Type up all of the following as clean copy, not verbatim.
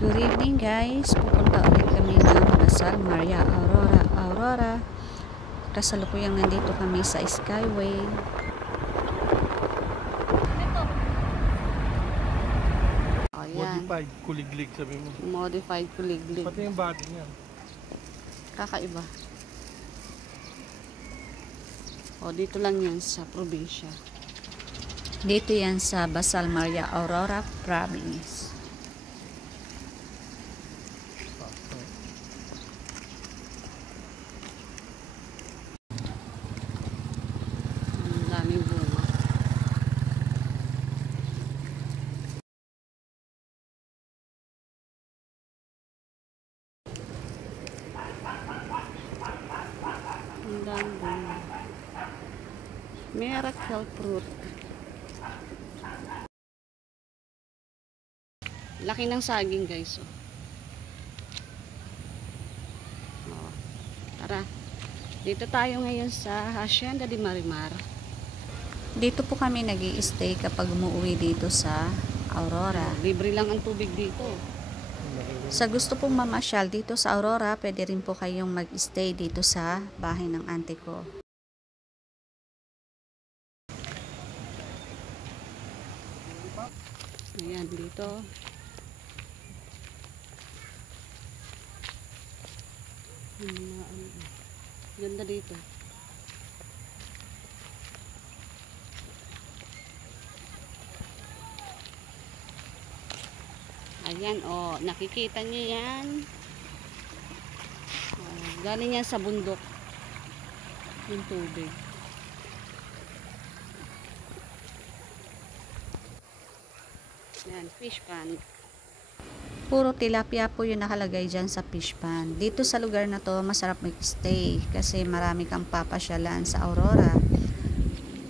Good evening guys, pupunta ulit kami ng Basal Maria Aurora. Kasalukuyang nandito kami sa Skyway. Oh, yan. Modified kuliglig sabi mo. Modified kuliglig. Pati yung body niya. Kakaiba. O, dito lang yan sa probinsya. Dito yan sa Basal Maria Aurora Province. Ang daming bunga. Ang daming bunga. Miracle fruit. Laki ng saging guys. Oh. Tara. Dito tayo ngayon sa Hacienda de Marimar. Dito po kami nag-i-stay kapag umuwi dito sa Aurora. Libre lang ang tubig dito. Sa gusto pong mamasyal dito sa Aurora, pwede rin po kayong mag-stay dito sa bahay ng auntie ko. Ayan, dito. Ganda dito. Ayan, oh, nakikita niyo yan. Galing yan sa bundok. Yung tubig. Ayan, fish pond. Puro tilapia po yung nakalagay dyan sa fish pond. Dito sa lugar na to, masarap mag-stay kasi marami kang papasyalan sa Aurora.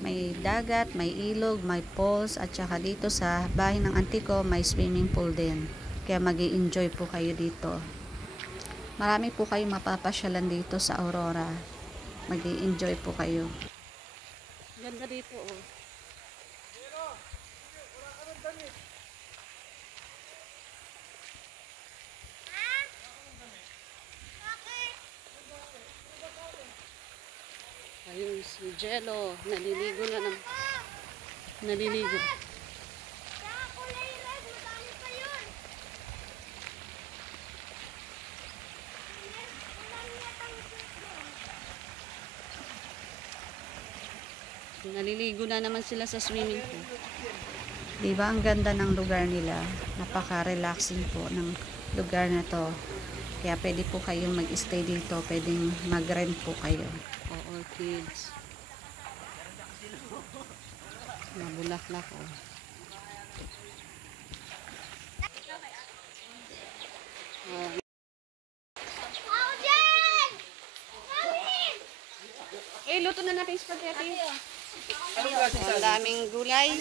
May dagat, may ilog, may falls, at saka dito sa bahay ng auntie ko, may swimming pool din. Kaya mag-i-enjoy po kayo dito. Marami po kayong mapapasyalan dito sa Aurora. Mag-i-enjoy po kayo. Ganda dito, oh. Ayun, si Jello, naliligo na naman. Naliligo. Naliligo na naman sila sa swimming pool. Diba ang ganda ng lugar nila? Napaka-relaxing po ng lugar na to. Kaya pwede po kayong mag-stay dito. Pwedeng mag-rent po kayo. All kids. Mabulaklak, oh. Luto na natin spaghetti. Ang daming gulay.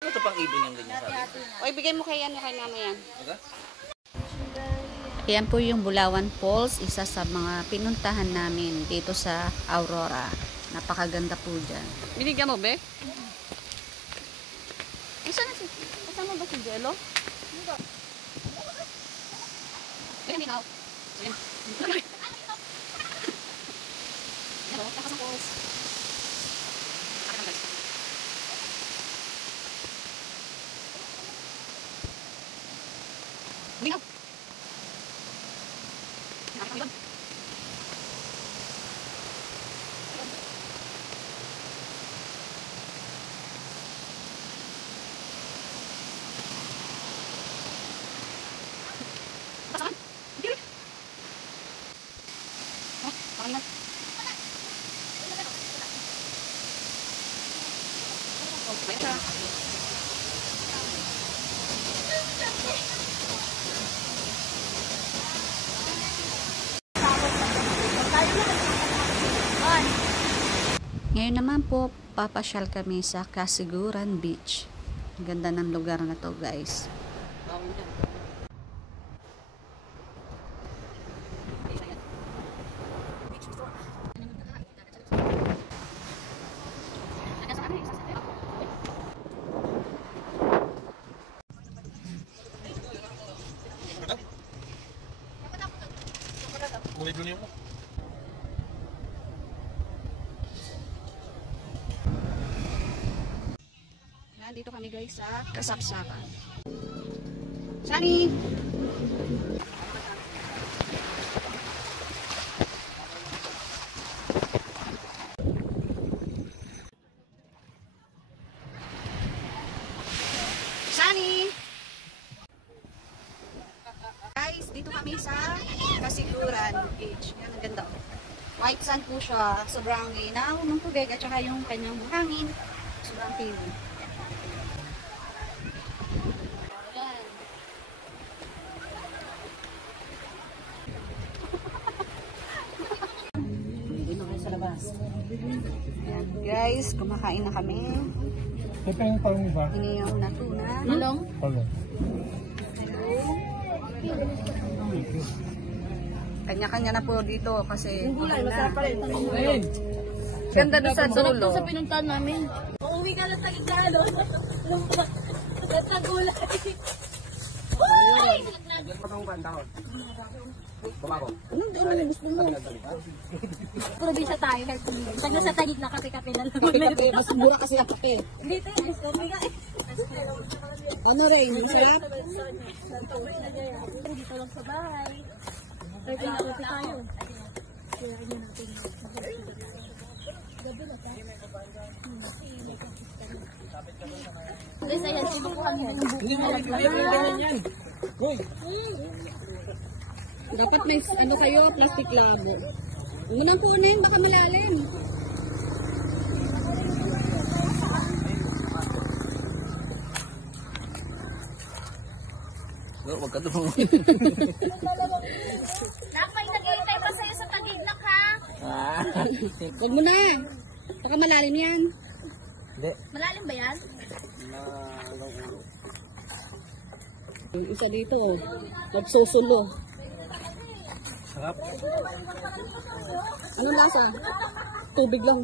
Ano ito pang ibon yung ganyan sabi? O, ibigay mo kay mama yan. Okay? Yan po yung Bulawan Falls, isa sa mga pinuntahan namin dito sa Aurora. Napakaganda po dyan. Binigyan mo, be? Kasama ba si Jello? Ayan, ikaw. Ayan. Hello, kakas ang falls. Ikaw. Ngayon naman po, papasyal kami sa Casiguran Beach. Ang ganda ng lugar na to, guys. Tuloy mo. Nandito kami guys sa Kasapsapan. Shani! Shani! Guys, dito kami sa Kasiguran Beach. Yan, ang ganda. White sand po siya. Sobrang linaw ng tubig at saka yung kanyang hangin. Sobrang tino. Ayan, guys, kumakain na kami. Ito yung parang iba. Iniyaw na tuna. Malong? Palo. Kanya-kanya na po dito kasi Gulay, masarap pa rin. Ayun. ganda doon sa dulo. Sa pinuntahan namin. Uuwi ka lang sa Igalo. Sa gulay. Uy! Probinsya tayo. Taga sa tagig na kape-kape na lang. Kape, mas mura kasi ang kape. Dito yung ice coffee ka. Ano rin, sarap? Dito lang sa bahay. Ay, kape tayo. Kaya kanya natin. Gabi na tayo. Guys, ayan, sinukuha kami ng buko na laglagan. Dapat may ano kayo, plastic labo. Unang kunin, baka malalim. Huwag ka tumulong. Nakay, nag-iintay pa sa'yo sa tagignak, ha? Huwag mo na. Baka malalim yan. Hindi. Malalim ba yan? Yung isa dito, nagsusulo. Sarap. Anong lasa? Tubig lang.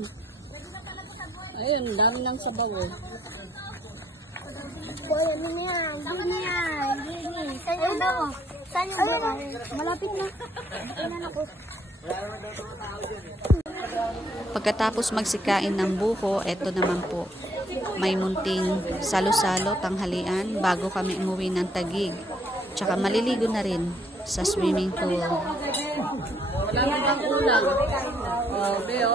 Ayun, dami ng sabaw. Boy, ano na yan? Ano na yan? Saan yung daw? Saan yung daw? Malapit na. Ayun ako. Pagkatapos magsikain ng buko, eto naman po. May munting salo-salo, tanghalian, bago kami umuwi ng Taguig. Tsaka maliligo na rin sa swimming pool. Wala bang kulang? Oh, Beo?